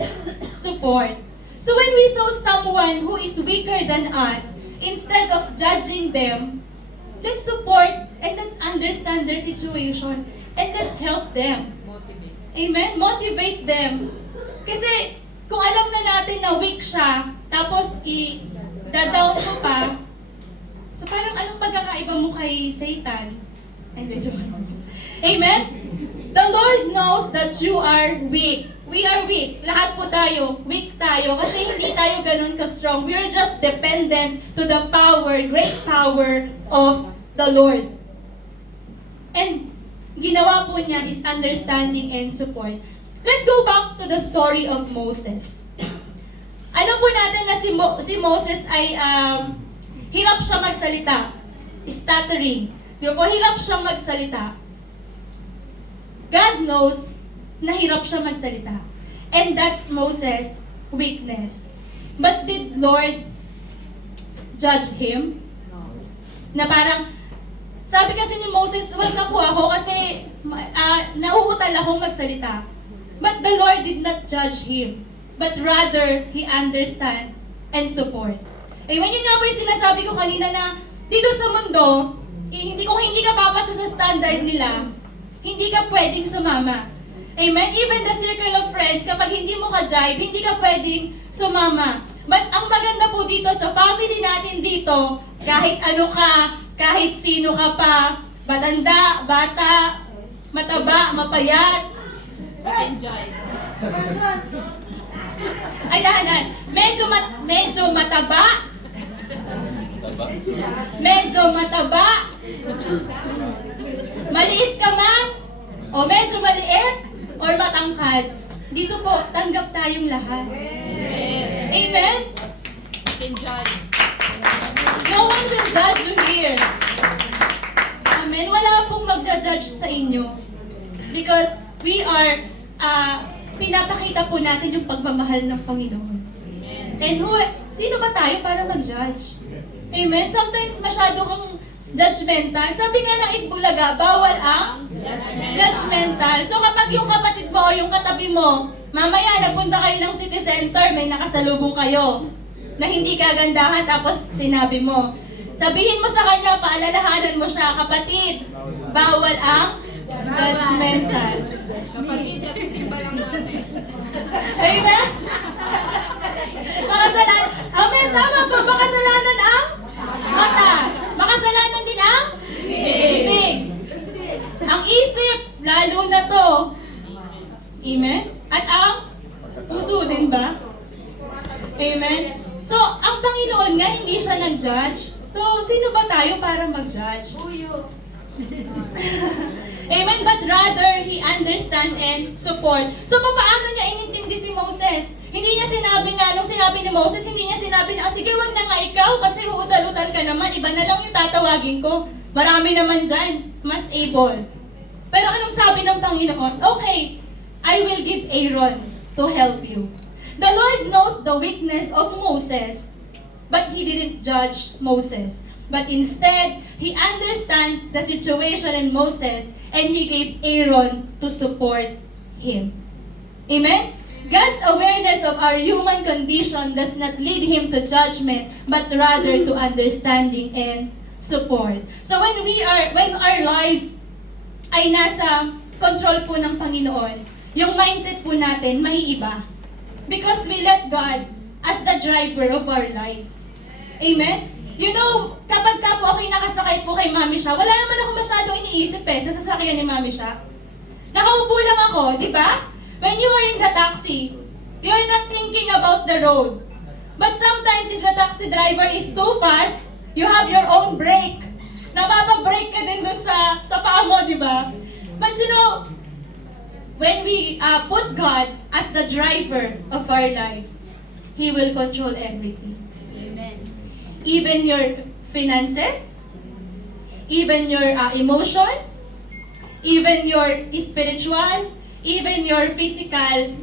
support. So when we saw someone who is weaker than us, instead of judging them, let's support and let's understand their situation and let's help them. Motivate. Amen? Motivate them. Kasi kung alam na natin na weak siya, tapos i-down mo pa, so parang anong pagkakaiba mo kay Satan? Amen? The Lord knows that you are weak. We are weak. Lahat po tayo, weak tayo. Kasi hindi tayo ganun ka-strong. We are just dependent to the power, great power of the Lord. And ginawa po niya is understanding and support. Let's go back to the story of Moses. Alam po natin na si Moses ay hirap siya magsalita. Stuttering. Di ba po, hirap siyang magsalita. God knows na hirap siya magsalita. And that's Moses' weakness. But did Lord judge him? No. Na parang, sabi kasi ni Moses, wag na po ako kasi nauutal akong magsalita. But the Lord did not judge him. But rather, He understand and support. Eh, yun nga po yung sinasabi ko kanina na dito sa mundo, kung hindi ka papasa sa standard nila, hindi ka pwedeng sumama. Amen? Even the circle of friends, kapag hindi mo ka-jive, hindi ka pwedeng sumama. But ang maganda po dito sa family natin dito, kahit ano ka, kahit sino ka pa, matanda, bata, mataba, mapayat, Enjoy. ay dahanan, medyo mataba, maliit ka man, o medyo maliit, or matangkad. Dito po, tanggap tayong lahat. Amen. Amen? Enjoy. No one will judge you here. Amen? Wala pong magja-judge sa inyo. Because we are, pinapakita po natin yung pagmamahal ng Panginoon. Amen. And sino ba tayo para mag-judge? Amen? Sometimes masyado kang judgmental. Sabi nga ng Itbulaga, bawal ang judgmental. So kapag yung kapatid mo o yung katabi mo, mamaya nagpunta kayo ng city center, may nakasalubong kayo na hindi kagandahan, tapos sinabi mo. Sabihin mo sa kanya, paalalahanan mo siya, kapatid, bawal ang judgmental. Kapatid, kasi simba lang natin. Amen? Makasalanan. Amen, tama po. Makasalanan ang mata. Makasalanan din ang bibig. Ang isip, lalo na to. Amen? At ang puso din ba? Amen? So, ang Panginoon nga, hindi siya nag-judge. So, sino ba tayo para mag-judge? Amen? But rather, He understand and support. So, paano niya inintindi si Moses? Hindi niya sinabi na, nung sinabi ni Moses, hindi niya sinabi na, sige, wag na nga ikaw, kasi uutal-utal ka naman, iba na lang yung tatawagin ko. Marami naman dyan, mas able. Pero anong sabi ng Panginoon? Okay, I will give Aaron to help you. The Lord knows the weakness of Moses, but He didn't judge Moses. But instead, He understand the situation in Moses, and He gave Aaron to support him. Amen? God's awareness of our human condition does not lead Him to judgment, but rather to understanding and support. So when our lives ay nasa control po ng Panginoon, yung mindset po natin may iba. Because we let God as the driver of our lives. Amen? You know, kapag ka po ako'y nakasakay po kay Mami Siya, wala naman ako masyadong iniisip sa sasakyan ni Mami Siya. Nakaupo lang ako, di ba? When you are in the taxi, you're not thinking about the road. But sometimes if the taxi driver is too fast, you have your own brake. Napapag-brake ka din dun sa paa mo, di ba? But you know, when we put God as the driver of our lives, He will control everything. Amen. Even your finances, even your emotions, even your spiritual, even your physical.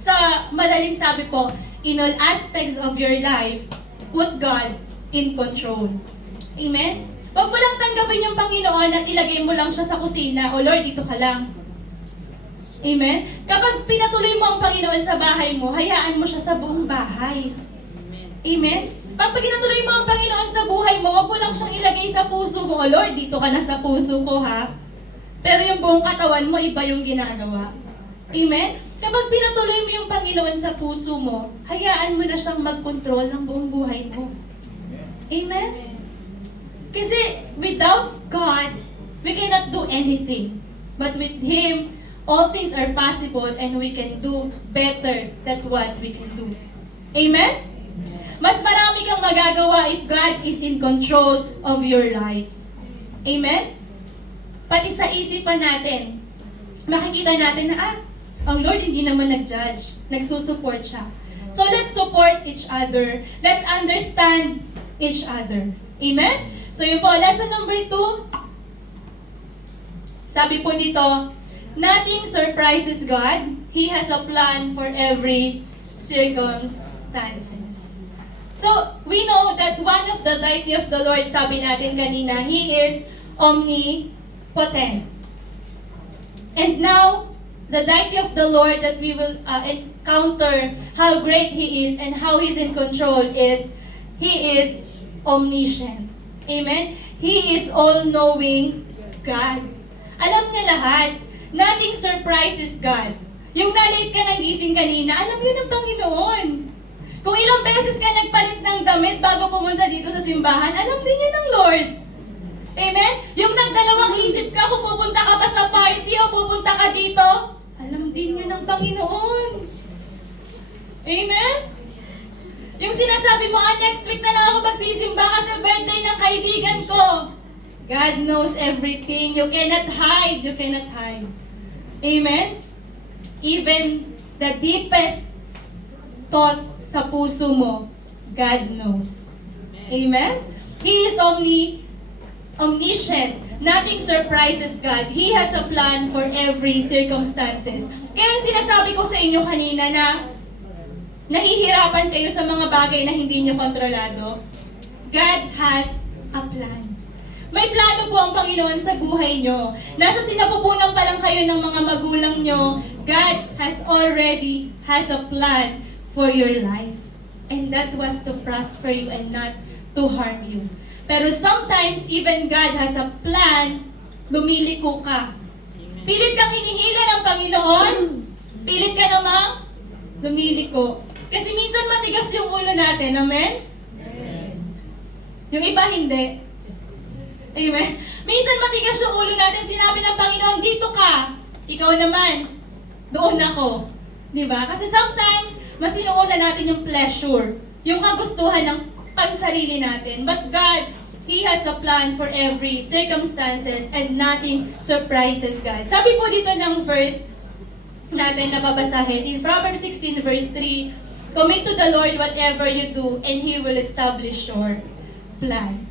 Sa madaling sabi po, in all aspects of your life, put God in control. Amen? Huwag mo lang tanggapin yung Panginoon at ilagay mo lang siya sa kusina, o Lord, dito ka lang. Amen? Kapag pinatuloy mo ang Panginoon sa bahay mo, hayaan mo siya sa buong bahay. Amen. Amen? Pag pinatuloy mo ang Panginoon sa buhay mo, huwag mo lang siyang ilagay sa puso mo, o Lord, dito ka na sa puso ko, ha? Pero yung buong katawan mo, iba yung ginagawa. Amen? Kapag pinatuloy mo yung Panginoon sa puso mo, hayaan mo na siyang mag-control ng buong buhay mo. Amen? Kasi without God, we cannot do anything. But with Him, all things are possible and we can do better than what we can do. Amen? Mas marami kang magagawa if God is in control of your lives. Amen? Pati sa isipan natin, makikita natin na, ang Lord hindi naman nag-judge, nagsusupport siya. So let's support each other. Let's understand each other. Amen? So yun po, lesson number 2. Sabi po dito, nothing surprises God. He has a plan for every circumstances. So, we know that one of the deity of the Lord, sabi natin kanina, He is omnipotent. And now, the deity of the Lord that we will encounter how great He is and how He's in control is, He is omniscient. Amen? He is all-knowing God. Alam niya lahat. Nothing surprises God. Yung na-late ka ng gising kanina, alam yun ng Panginoon. Kung ilang beses ka nagpalit ng damit bago pumunta dito sa simbahan, alam din yun ng Lord. Amen? Yung nagdalawang isip ka kung pupunta ka ba sa party o pupunta ka dito, alam din yun ng Panginoon. Amen? Yung sinasabi mo, next week na lang ako magsisimba kasi birthday ng kaibigan ko. God knows everything. You cannot hide. You cannot hide. Amen? Even the deepest thought sa puso mo, God knows. Amen? He is omniscient. Nothing surprises God. He has a plan for every circumstances. Kaya yung sinasabi ko sa inyo kanina na nahihirapan kayo sa mga bagay na hindi nyo kontrolado, God has a plan. May plano po ang Panginoon sa buhay nyo. Nasa sinapupunan pa lang kayo ng mga magulang nyo, God already has a plan for your life. And that was to prosper you and not to harm you. Pero sometimes, even God has a plan, lumiliko ka. Pilit kang hinihila ng Panginoon, pilit ka namang lumiliko. Kasi minsan matigas yung ulo natin, amen? Yung iba hindi. Amen? Minsan matigas yung ulo natin, sinabi ng Panginoon, dito ka. Ikaw naman, doon ako. Diba? Kasi sometimes, mas inuuna natin yung pleasure, yung kagustuhan ng pansarili natin. But God, He has a plan for every circumstances and nothing surprises God. Sabi po dito ng verse natin na babasahin, in Proverbs 16 verse 3, commit to the Lord whatever you do, and He will establish your plan.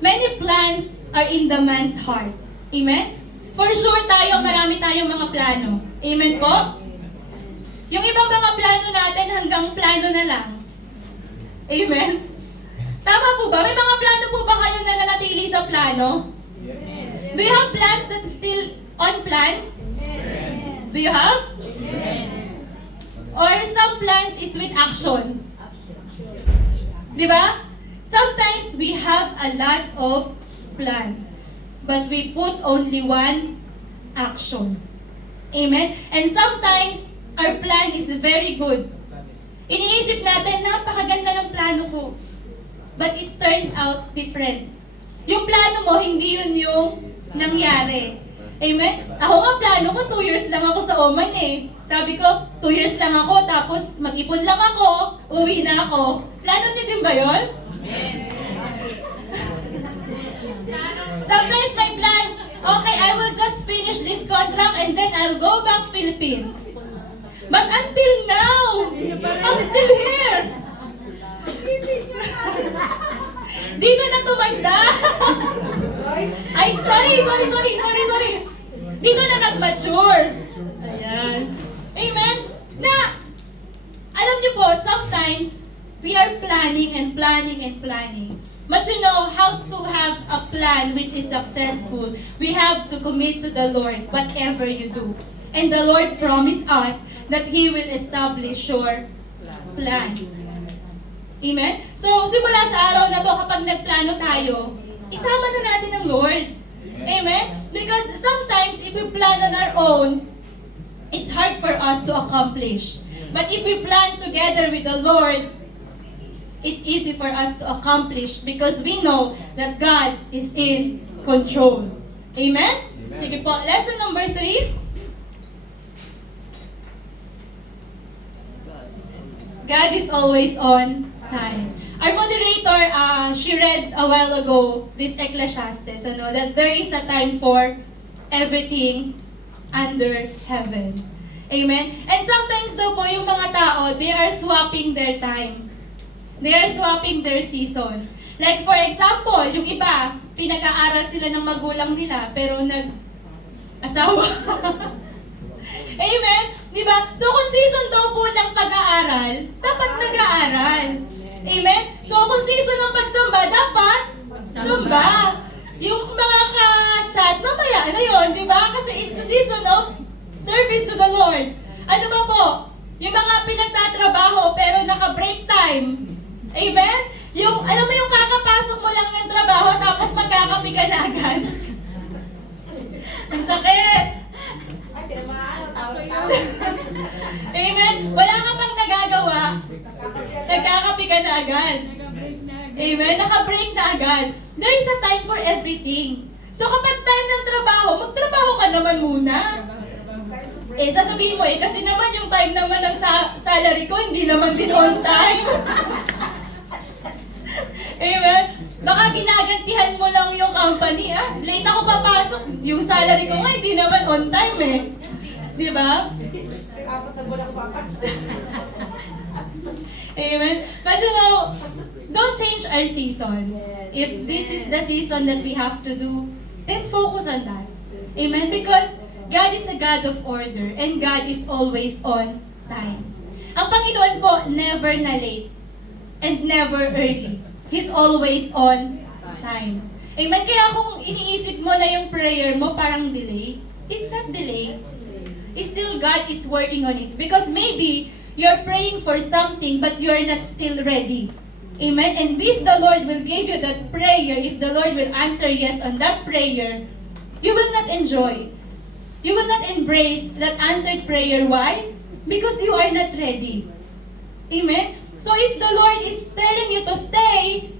Many plans are in the man's heart. Amen? For sure marami tayong mga plano. Amen po? Yung ibang mga plano natin hanggang plano na lang. Amen? Tama po ba? May mga plano po ba kayo na nanatili sa plano? Do you have plans that still on plan? Do you have? Or some plans is with action. Di ba? Sometimes we have a lot of plan, but we put only one action. Amen? And sometimes our plan is very good. Iniisip natin, napakaganda ng plano ko. But it turns out different. Yung plano mo, hindi yun yung nangyari. Amen? Ako nga, plano ko, 2 years lang ako sa Oman eh. Sabi ko, 2 years lang ako, tapos mag-ipon lang ako, uwi na ako. Plano niyo din ba yun? Sometimes my plan, okay, I will just finish this contract and then I'll go back Philippines. But until now, I'm still here. Dito na tumanda. Ay, sorry. Dito na nag-mature. Ayan. Amen? Na, alam niyo po, sometimes, we are planning and planning and planning. But you know, how to have a plan which is successful, we have to commit to the Lord whatever you do. And the Lord promised us that He will establish your plan. Amen? So, simula sa araw na to, kapag nagplano tayo, isama na natin ang Lord. Amen? Because sometimes, if we plan on our own, it's hard for us to accomplish. But if we plan together with the Lord, it's easy for us to accomplish because we know that God is in control. Amen? Sige po, lesson number 3. God is always on time. Our moderator, she read a while ago this Ecclesiastes, that there is a time for everything under heaven. Amen? And sometimes daw po yung mga tao, they are swapping their time. They are swapping their season. Like for example, yung iba, pinag-aaral sila ng magulang nila, pero nag-asawa. Amen? Diba? So kung season daw po ng pag-aaral, dapat nag-aaral. Amen? So kung season ng pagsamba, dapat samba. Yung mga ka-chat, mamaya na yun, diba? Kasi it's a season of service to the Lord. Ano ba po? Yung mga pinagtatrabaho pero naka-break time. Amen? Yung, alam mo yung kakapasok mo lang ng trabaho tapos magkakapi ka na agad. Ang sakit! Amen? Wala ka pang nagagawa, nagkakapi ka na agad. Amen? Naka-break na agad. There is a time for everything. So kapag time ng trabaho, magtrabaho ka naman muna. Sasabihin mo, kasi naman yung time naman ng salary ko, hindi naman din on time. Amen? Baka ginagantihan mo lang yung company, late ako papasok, yung salary ko nga, hindi naman on time eh. Di ba? Amen? But you know, don't change our season. If this is the season that we have to do, then focus on that. Amen? Because God is a God of order and God is always on time. Ang Panginoon po, never na late and never early. He's always on time. Amen? Kaya kung iniisip mo na yung prayer mo parang delay, it's not delay. It's still God is working on it. Because maybe you're praying for something but you're not still ready. Amen? And if the Lord will give you that prayer, if the Lord will answer yes on that prayer, you will not enjoy. You will not embrace that answered prayer. Why? Because you are not ready. Amen? So if the Lord is telling you to stay,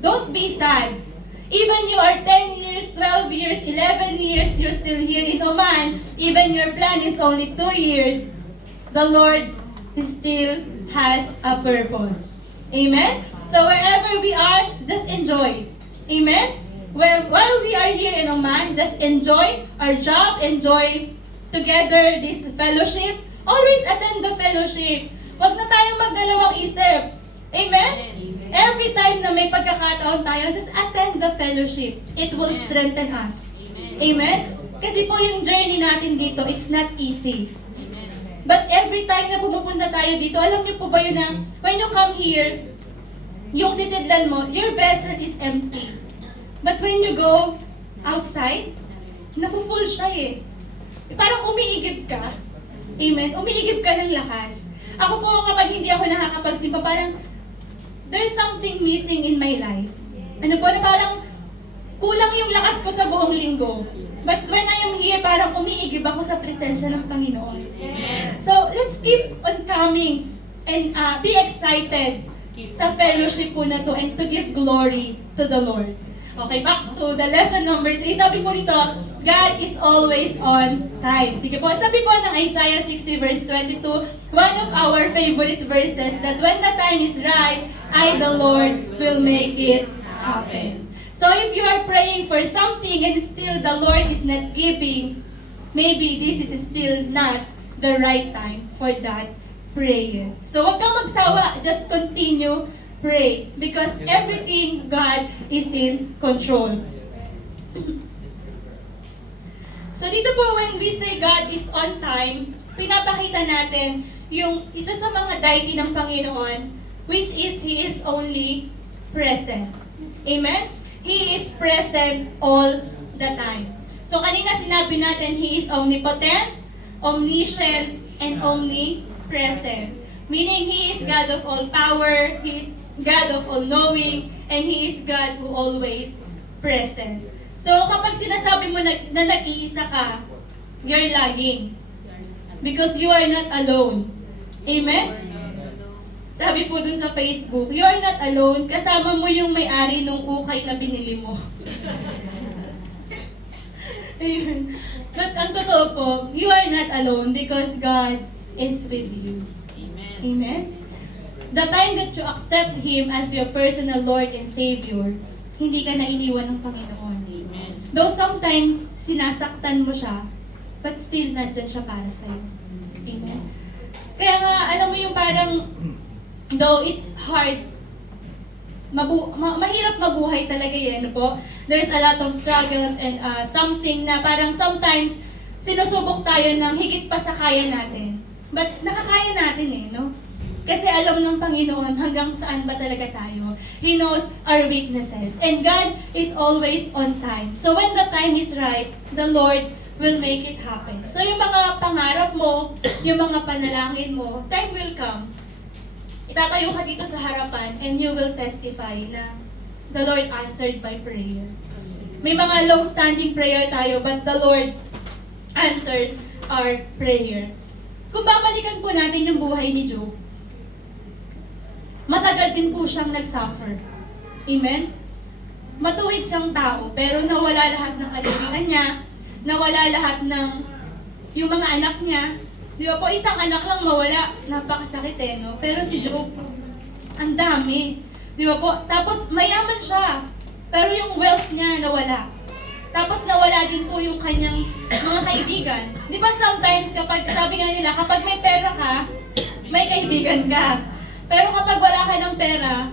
don't be sad. Even you are 10 years, 12 years, 11 years, you're still here in Oman, even your plan is only 2 years, the Lord still has a purpose. Amen? So wherever we are, just enjoy. Amen? While we are here in Oman, just enjoy our job, enjoy together this fellowship. Always attend the fellowship. Huwag na tayong magdalawang isip. Amen? Every time na may pagkakataon tayo, just attend the fellowship. It will strengthen us. Amen? Kasi po yung journey natin dito, it's not easy. But every time na pumupunta tayo dito, alam niyo po ba yun na when you come here, yung sisidlan mo, your vessel is empty. But when you go outside, nafu-full siya eh. Parang umiigib ka. Amen? Umiigib ka ng lakas. Ako po, kapag hindi ako nakakapagsimba, parang there's something missing in my life. Ano po, na parang kulang yung lakas ko sa buong linggo. But when I am here, parang umiigib ako sa presensya ng Panginoon. So, let's keep on coming and be excited sa fellowship po na to and to give glory to the Lord. Okay, back to the lesson number 3. Sabi po dito, God is always on time. Sige po, sabi po ng Isaiah 60 verse 22, one of our favorite verses, that when the time is right, I, the Lord, will make it happen. So if you are praying for something and still the Lord is not giving, maybe this is still not the right time for that prayer. So huwag kang magsawa, just continue pray because everything God is in control. So dito po when we say God is on time, pinapakita natin yung isa sa mga deity ng Panginoon, which is He is only present. Amen? He is present all the time. So kanina sinabi natin He is omnipotent, omniscient, and omnipresent. Meaning He is God of all power, He is God of all knowing, and He is God who always present. So kapag sinasabi mo na nag-iisa ka, you're lying. Because you are not alone. Amen? Sabi po dun sa Facebook, you are not alone, kasama mo yung may-ari nung ukay na binili mo. Ayun. But ang totoo po, you are not alone because God is with you. Amen. Amen? The time that you accept Him as your personal Lord and Savior, hindi ka na iniwan ng Panginoon. Amen. Though sometimes, sinasaktan mo siya, but still nandyan siya para sa'yo. Amen? Kaya nga, alam mo yung parang, though it's hard, mahirap mabuhay talaga yan, po. There's a lot of struggles and something na parang sometimes, sinusubok tayo ng higit pa sa kaya natin. But nakakaya natin no? Kasi alam ng Panginoon hanggang saan ba talaga tayo. He knows our weaknesses. And God is always on time. So when the time is right, the Lord will make it happen. So yung mga pangarap mo, yung mga panalangin mo, time will come. Itatayo ka dito sa harapan and you will testify na the Lord answered by prayer. May mga long-standing prayer tayo, but the Lord answers our prayer. Kung babalikan po natin yung buhay ni Job, matagal din po siyang nagsuffer. Amen? Matuwid siyang tao, pero nawala lahat ng kalilingan niya, nawala lahat ng yung mga anak niya. Di ba po, isang anak lang mawala, napakasakit no? Pero si Job, ang dami. Di ba po? Tapos mayaman siya, pero yung wealth niya nawala. Tapos nawala din po yung kanyang mga kaibigan. Di ba sometimes kapag, sabi nga nila, kapag may pera ka, may kaibigan ka. Pero kapag wala ka ng pera,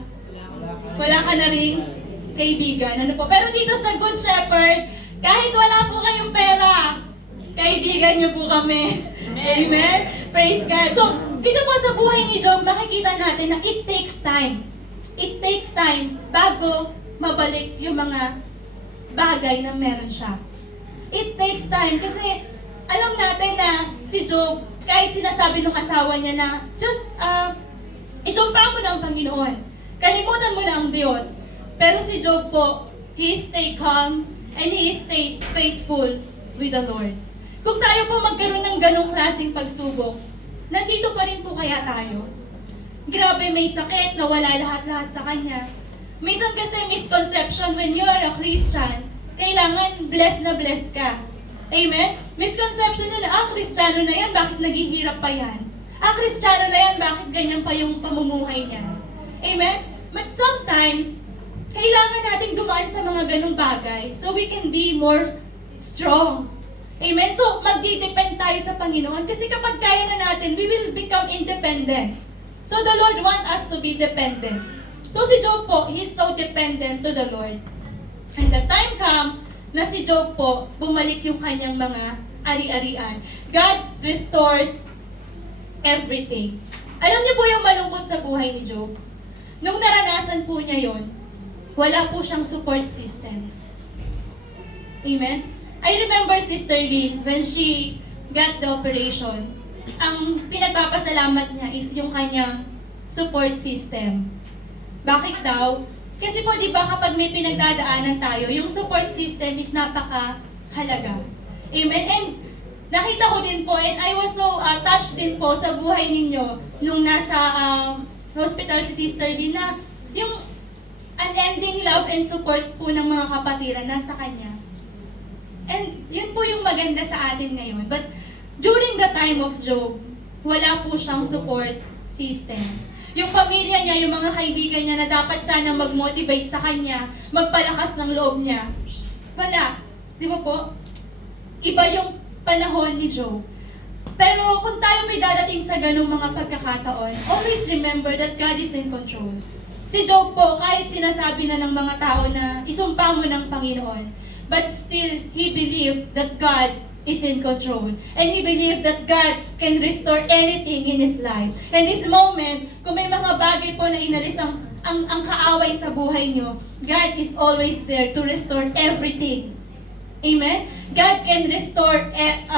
wala ka na rin kaibigan. Ano po? Pero dito sa Good Shepherd, kahit wala po kayong pera, kaibigan niyo po kami. Amen? Praise God. So, dito po sa buhay ni Job, makikita natin na it takes time. It takes time bago mabalik yung mga bagay na meron siya. It takes time kasi alam natin na si Job, kahit sinasabi ng asawa niya na just isumpa mo na ang Panginoon. Kalimutan mo na ang Diyos. Pero si Job po, he stay calm and he stay faithful with the Lord. Kung tayo po magkaroon ng ganong klaseng pagsubok, nandito pa rin po kaya tayo. Grabe, may sakit, nawala lahat-lahat sa kanya. Minsan kasi misconception when you are a Christian, kailangan blessed na blessed ka. Amen? Misconception na Kristiyano na yan, bakit naghihirap pa yan? Kristiyano na yan, bakit ganyan pa yung pamumuhay niya? Amen? But sometimes, kailangan natin dumaan sa mga ganung bagay so we can be more strong. Amen? So, magdi-depend tayo sa Panginoon kasi kapag kaya na natin, we will become independent. So, the Lord wants us to be dependent. So, si Job po, he's so dependent to the Lord. And the time come na si Job po, bumalik yung kanyang mga ari-arian. God restores everything. Alam niyo po yung malungkot sa buhay ni Job? Nung naranasan po niya yon, wala po siyang support system. Amen? I remember Sister Lynn, when she got the operation, ang pinagpapasalamat niya is yung kanyang support system. Bakit daw? Kasi po, di ba, kapag may pinagdadaanan tayo, yung support system is napaka-halaga. Amen? And nakita ko din po, and I was so touched din po sa buhay ninyo nung nasa hospital si Sister Lina, yung unending love and support po ng mga kapatiran nasa kanya. And yun po yung maganda sa atin ngayon. But during the time of Job, wala po siyang support system. Yung pamilya niya, yung mga kaibigan niya na dapat sana mag-motivate sa kanya, magpalakas ng loob niya, wala. Di ba po? Iba yung panahon ni Job. Pero kung tayo may dadating sa ganung mga pagkakataon, always remember that God is in control. Si Job po, kahit sinasabi na ng mga tao na isumpa mo ng Panginoon, but still, he believed that God is in control. And he believed that God can restore anything in his life. And this moment, kung may mga bagay po na inalis ang kaaway sa buhay nyo, God is always there to restore everything. Amen? God can restore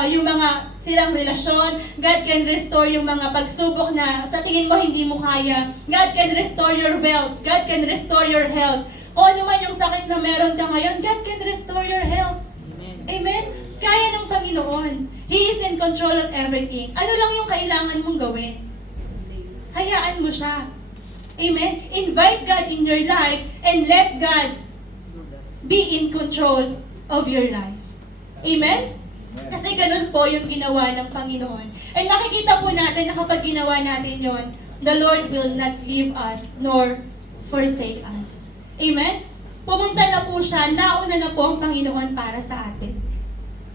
yung mga sirang relasyon. God can restore yung mga pagsubok na sa tingin mo hindi mo kaya. God can restore your wealth. God can restore your health. Kung ano man yung sakit na meron ka ngayon, God can restore your health. Amen? Kaya ng Panginoon. He is in control of everything. Ano lang yung kailangan mong gawin? Hayaan mo siya. Amen? Invite God in your life and let God be in control of your life. Amen? Kasi ganun po yung ginawa ng Panginoon. And makikita po natin na kapag ginawa natin yon, the Lord will not leave us nor forsake us. Amen? Pumunta na po siya, nauna na po ang Panginoon para sa atin.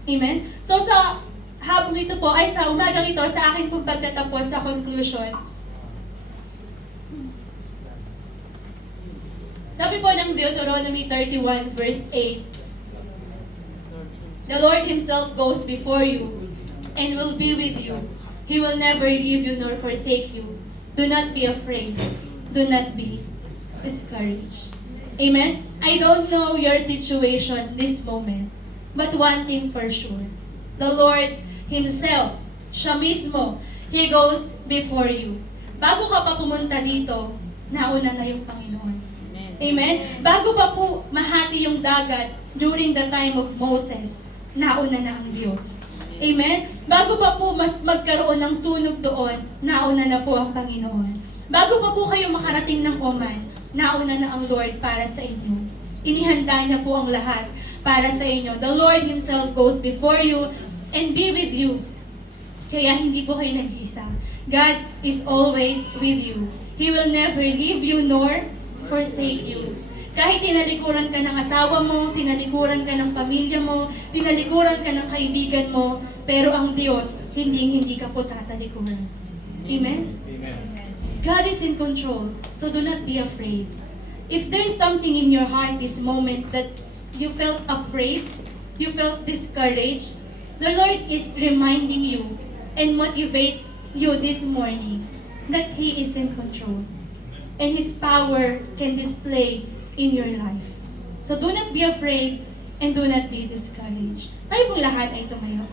Amen? So sa habang ito po, ay sa umagang ito, sa akin pong pagtatapos sa conclusion, sabi po ng Deuteronomy 31 verse 8, the Lord Himself goes before you and will be with you. He will never leave you nor forsake you. Do not be afraid. Do not be discouraged. Amen? I don't know your situation this moment, but one thing for sure, the Lord Himself, siya mismo, He goes before you. Bago ka pa pumunta dito, nauna na yung Panginoon. Amen? Bago pa po mahati yung dagat during the time of Moses, nauna na ang Diyos. Amen? Bago pa po mas magkaroon ng sunog doon, nauna na po ang Panginoon. Bago pa po kayo makarating ng Oman, nauna na ang Lord para sa inyo. Inihanda niya po ang lahat para sa inyo. The Lord Himself goes before you and be with you. Kaya hindi po kayo nag-iisa. God is always with you. He will never leave you nor forsake you. Kahit tinalikuran ka ng asawa mo, tinalikuran ka ng pamilya mo, tinalikuran ka ng kaibigan mo, pero ang Diyos, hindi ka po tatalikuran. Amen? Amen. God is in control, so do not be afraid. If there is something in your heart this moment that you felt afraid, you felt discouraged, the Lord is reminding you and motivate you this morning that He is in control and His power can display in your life. So do not be afraid and do not be discouraged. Tayo pong lahat ay tumayo.